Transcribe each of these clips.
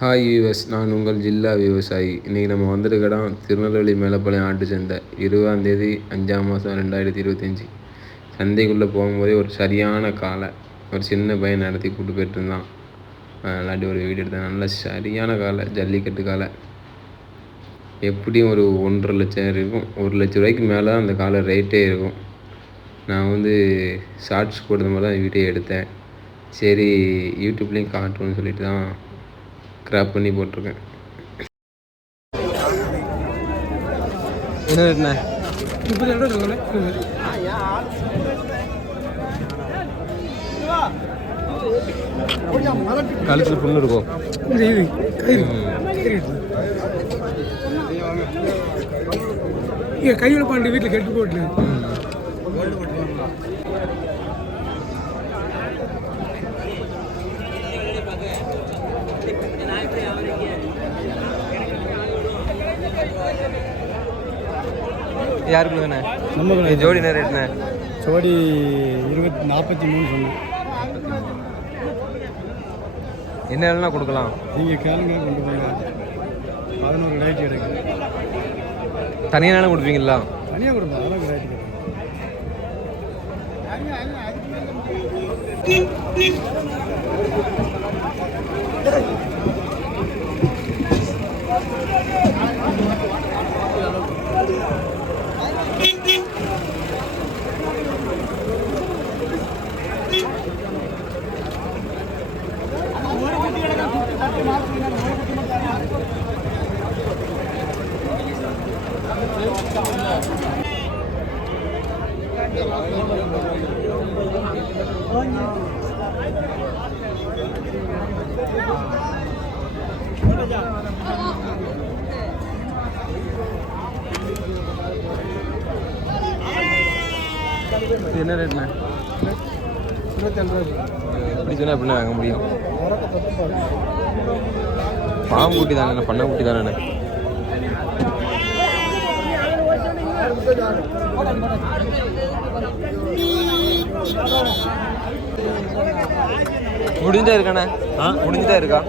Hi viewers நான் உங்கள் ஜில்லா விவசாயி. இன்றைக்கி நம்ம வந்திருக்க இடம் திருநெல்வேலி மேலப்பாளையம் ஆட்டு சந்தை. இருபதாந்தேதி அஞ்சாம் மாதம் ரெண்டாயிரத்தி இருபத்தஞ்சி சந்தைக்குள்ளே போகும்போதே ஒரு சரியான காலை ஒரு சின்ன பையன் நடத்தி கூட்டு போயிட்டு இருந்தான் விளாட்டி ஒரு வீடியோ எடுத்தேன். நல்ல சரியான காலை ஜல்லிக்கட்டு காலை. எப்படியும் ஒரு ஒன்றரை லட்சம் இருக்கும். ஒரு லட்ச ரூபாய்க்கு மேலே தான் அந்த காலை ரேட்டே இருக்கும். நான் வந்து ஷார்ட்ஸ் போடுற மாதிரி தான் வீடியோ எடுத்தேன். சரி யூடியூப்லேயும் காட்டுன்னு சொல்லிட்டு தான் கிராப் பண்ணி போட்டிருக்கேன். என்ன? கழுத்தில் புண்ணு இருக்கும் கையோட பாண்டு வீட்டில் கெட்டு போட்டு யாருக்குள்ளண்ணே நம்ம ஜோடி என்ன? ரேட்ண்ணே ஜோடி இருபத்தி நாற்பத்தி மூணு சொன்னேன் என்ன வேலைனா கொடுக்கலாம். நீங்கள் கேளுங்க கொண்டு போயிடலாம் பதினோரு ரேட்டு எடுக்கு தனியாக கொடுப்பீங்களா? தனியாக கொடுப்போம் அதெல்லாம் ரேட்டு கிடைக்கும் என்ன ரேட்ண்ணே இப்படி சொன்னால் எப்படிண்ணே வாங்க முடியும். பாம்பு குட்டி தானே பண்ண குட்டி தானே முடிஞ்சுட்டா இருக்காண்ணே? முடிஞ்சுட்டா இருக்கா?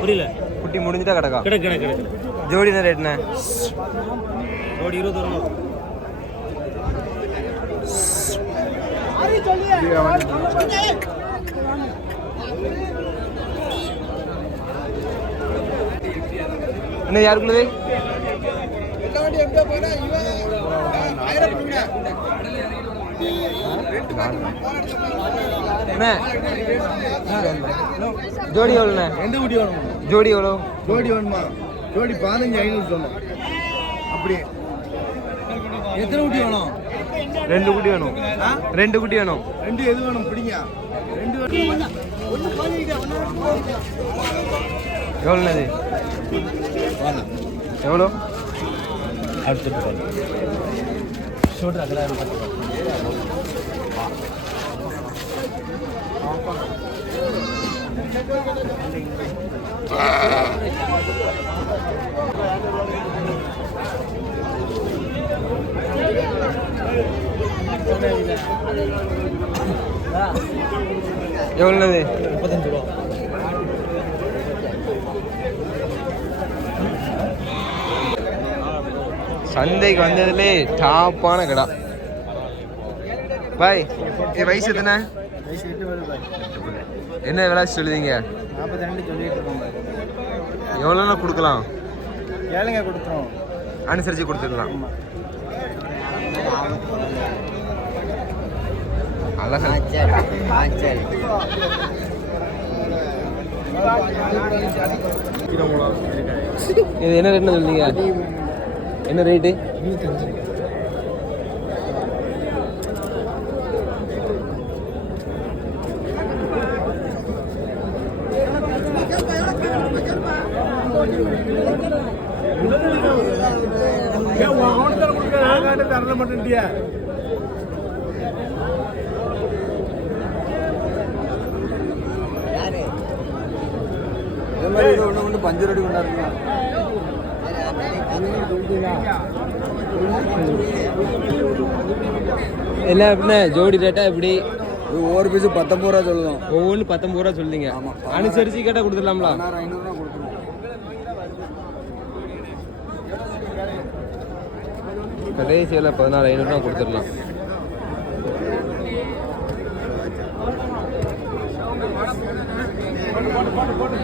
புரியல. குட்டி முடிஞ்சுட்டா கிடக்கா? கிடக்கு கிடக்கு கிடக்கு. ஜோடி என்ன ரேட்ண்ணே ரோடு இருபது என்ன யாருக்குள்ளது என்ன? ஜோடி எவ்வளோண்ணே? எந்த குட்டி வேணும்? ஜோடி எவ்வளோ? ஜோடி வேணுமா? ஜோடி பதினஞ்சு ஐநூறு சொன்னோம். அப்படி எத்தனை குட்டி வேணும்? ரெண்டு குட்டி வேணும். ரெண்டு குட்டி வேணும். ரெண்டு எது வேணும்? பிடிங்க. ரெண்டு வேணும். எவ்வளோண்ணே எவ்வளோ? எவ்வளோண்ணே முப்பத்தஞ்சு ரூபா சந்தைக்கு வந்ததுலே டாப்பான கடை. பாய் என் வயசு எத்தனை? என்ன விலை சொல்லுவீங்க? நாற்பத்தி ரெண்டு சொல்லிட்டு இருக்கோம் பாய். எவ்வளோண்ணா கொடுக்கலாம்? ஏழைங்க கொடுத்துரும். அனுசரித்து கொடுத்துக்கலாம். அழகா இது என்ன ரேட்னு சொல்றீங்க? என்ன ரேட்டு? தரல மாட்டேன்ட்டியா ஒன்று ஒன்று அஞ்சு என்ன அப்படின்னா ஜோடி ரேட்டா எப்படி? ஒவ்வொரு பீஸு பத்தொம்பது ரூபா சொல்லுவோம் ஒவ்வொன்று பத்தொம்பது ரூபா சொல்லுங்க ஆமாம் அனுசரிச்சு கேட்டால் கொடுத்துடலாம்ல? ஐநூறுரூவா கடைசியில் பதினாறு ஐநூறுரூவா கொடுத்துடலாம். போட்டு போட்டு போட்டு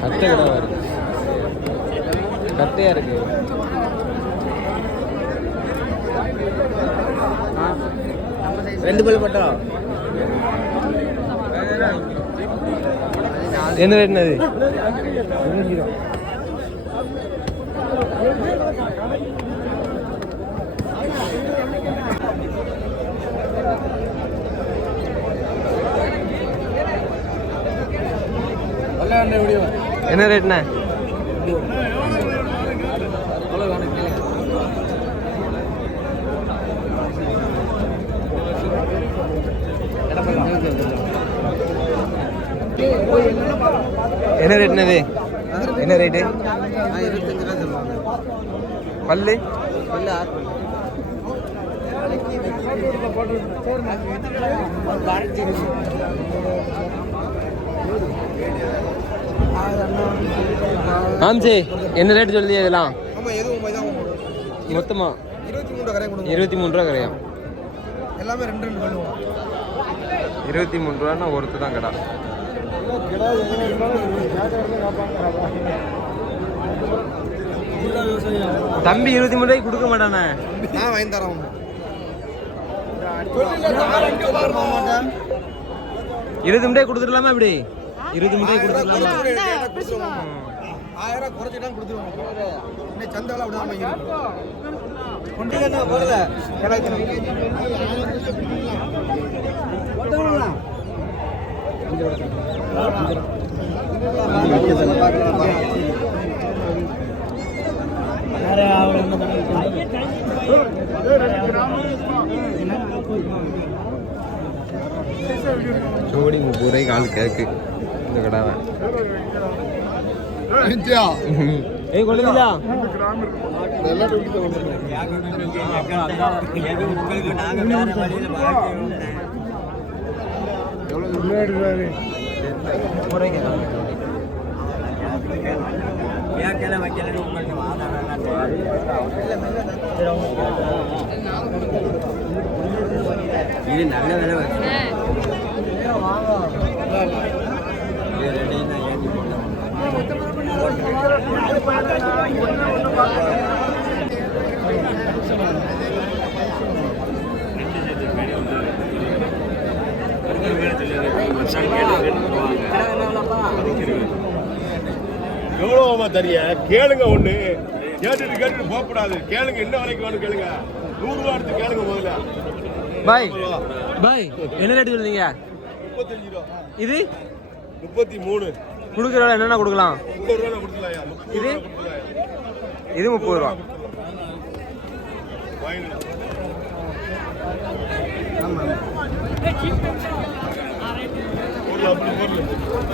கட்டை கடை வருது கட்டையாக இருக்கு. ரெண்டு பல் மட்டும் என்ன ரேட்னா என்ன ரேட்ண்ணே என்ன ரேட்ண்ணே இது? என்ன ரேட்டு பல்லு? பல்லு ஆறு ஆம்சி என்ன ரேட் சொல்லுது இதெல்லாம்? மொத்தமா? இருபத்தி மூணு கரை கொடுங்க. இருபத்தி மூணு ரூபா கிடையாது எல்லாமே ரெண்டு ரெண்டு பண்ணுவோம். இருபத்தி மூணு ரூபான்னா ஒருத்து தான் கடை. தம்பி இருபத்தி மூணு ரூபாய்க்கு கொடுக்க மாட்டானே. நான் வாங்கி தரோம் இருபத்தி மூணு ரூபாய் கொடுத்துடலாமா இப்படி? இருபத்தி மூணு ரூபாய் கொடுத்துடலாமா ஆயிரம் குறைச்சிட்டா கொடுத்துருவோம் இன்னைக்கு சந்தால அப்படிதான் வாங்கிருக்கோம் கொண்டிகா போகல ஜோடி முப்பது ரூபாய்க்கு ஆள் கேக்கு. இந்த கடாவை ஏய் கொள்ளுதா இது நல்ல விலை எவ்வளோமா தரிய. கேளுங்க ஒண்ணு. கேட்டுட்டு கேட்டுட்டு போகக்கூடாது. கேளுங்க என்ன விலைக்கு வேணும் கேளுங்க. நூறு ரூபா எடுத்து கேளுங்க முதல்ல. பாய் பாய் என்ன ரேட் சொல்றீங்க? முப்பத்தஞ்சு ரூபா. இது? முப்பத்தி மூணு கொடுக்குற என்னென்ன கொடுக்கலாம்? முப்பது ரூபா இது? இது முப்பது ரூபா.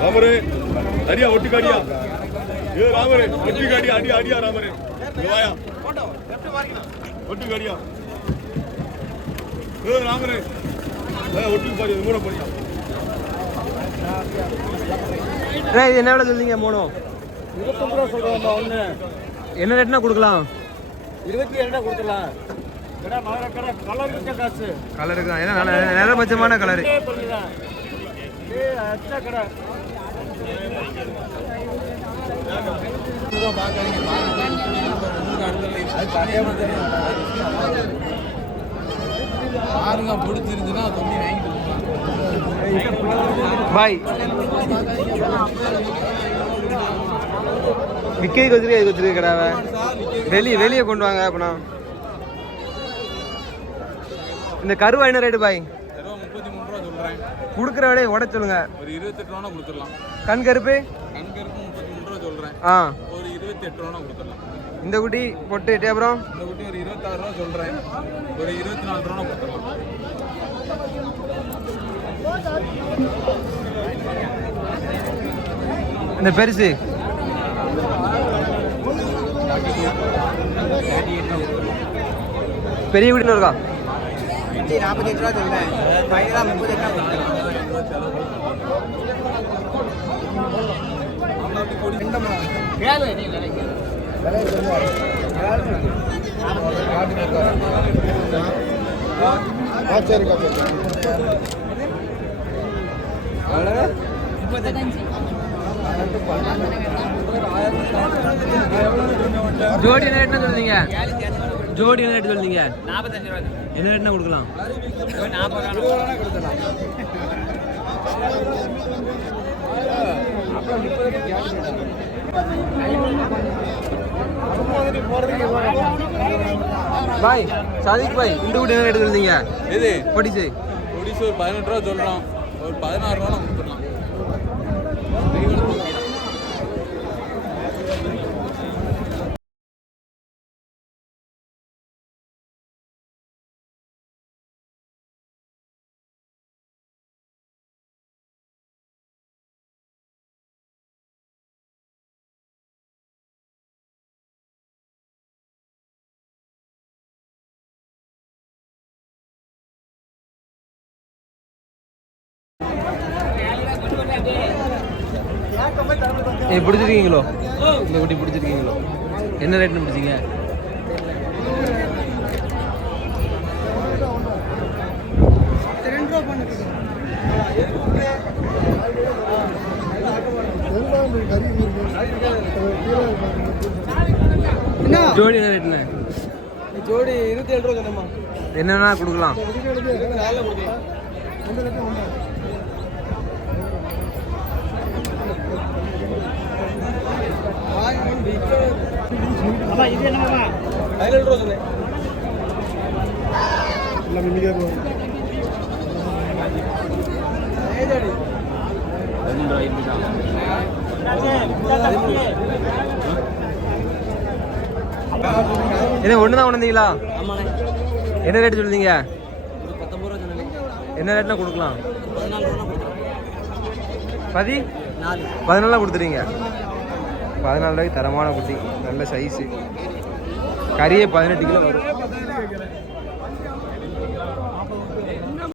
ராமரே அடியா ஒட்டுக்காடியா? ஏ ராமரே ஒட்டுக்காடியா அடியா அடியா ராமரே. வாயா. ஒட்டுக்காடியா ஏ ராமரே. ஏ ஒட்டுக்கு பாரு மூட போறியா. அண்ணா, இது என்ன விலை சொல்றீங்க மூணு இருபத்தொம்பது ரூபா சொல்றோம் ஒண்ணு என்ன ரேட்னா கொடுக்கலாம்? இருபத்தி ஏழு கொடுத்துடலாம். கடை மதுரை கடை கலர் இருக்க காசு. கலருக்கு தான். ஏன்னா நல்ல நிறபட்சமான கலரு சொல்லுதான் ஏ அச்சா கடை பாருங்க பிடிச்சிருந்துன்னா தம்பி வாங்கிட்டு பாய் விற்கிறதுக்கு வச்சிருக்க கடாவை? வெளியே வெளியே கொண்டு வாங்க அப்படின்னா இந்த கருவா என்ன ரேட்டு பாய். சொல்றேன் கொடுக்குற விலையை உட சொல்லுங்க. ஒரு இருபத்தெட்டு ரூபா கொடுத்துடலாம். கண் கருப்பு? கண்கருக்கு முப்பத்தி மூணு ரூபா சொல்றேன். ஆ. ஒரு இருபத்தி எட்டு ரூபா கொடுத்துடலாம். இந்த குட்டி பொட்டு அப்புறம்? இந்த குட்டி ஒரு இருபத்தாறு ரூபா சொல்றேன். ஒரு இருபத்தி நாலு ரூபா கொடுத்துடலாம். இந்த பெருசு. பெரிய வீட்டில் இருக்கா? நாற்பத்தெட்டு ரூபா சொல்றேன். ஃபைனலாக முப்பத்தெட்டு ரூபா ஜோடி என்ன ரேட்னா சொல்லுங்க ஜோடி என்ன ரேட் சொல்லுங்க என்ன ரேட்னா கொடுக்கலாம்? பாய் சாதிக் பாய் இந்த வீட்டு என்ன சொல்லுங்க எது? படிச்சு. ஒடிசு ஒரு பதினெட்டு ரூபா சொல்கிறோம் ஒரு பதினாறு ரூபா ஏ பிடிச்சிருக்கீங்களோ? இந்த குட்டி பிடிச்சிருக்கீங்களோ? என்ன ரேட்னு பிடிச்சிங்க? ஜோடி என்ன ரேட்னு ஜோடி இருபத்தி ஏழு ரூபா என்னென்னா கொடுக்கலாம் நாளில் கொடுக்கலாம் ரெண்டு லட்சம் ஒன்று பதினேழு ரூபா சொன்னேன் எல்லாம் இன்னைக்கே போகும் என்ன ஒன்று தான் உணர்ந்தீங்களா என்ன ரேட் சொல்லுதீங்க என்ன ரேட்னா கொடுக்கலாம். பதி? பதினாலாம் கொடுத்துறீங்க பதினாலு ரூபாய்க்கு தரமான குட்டி நல்ல சைஸு கறியே பதினெட்டு கிலோ வரும்.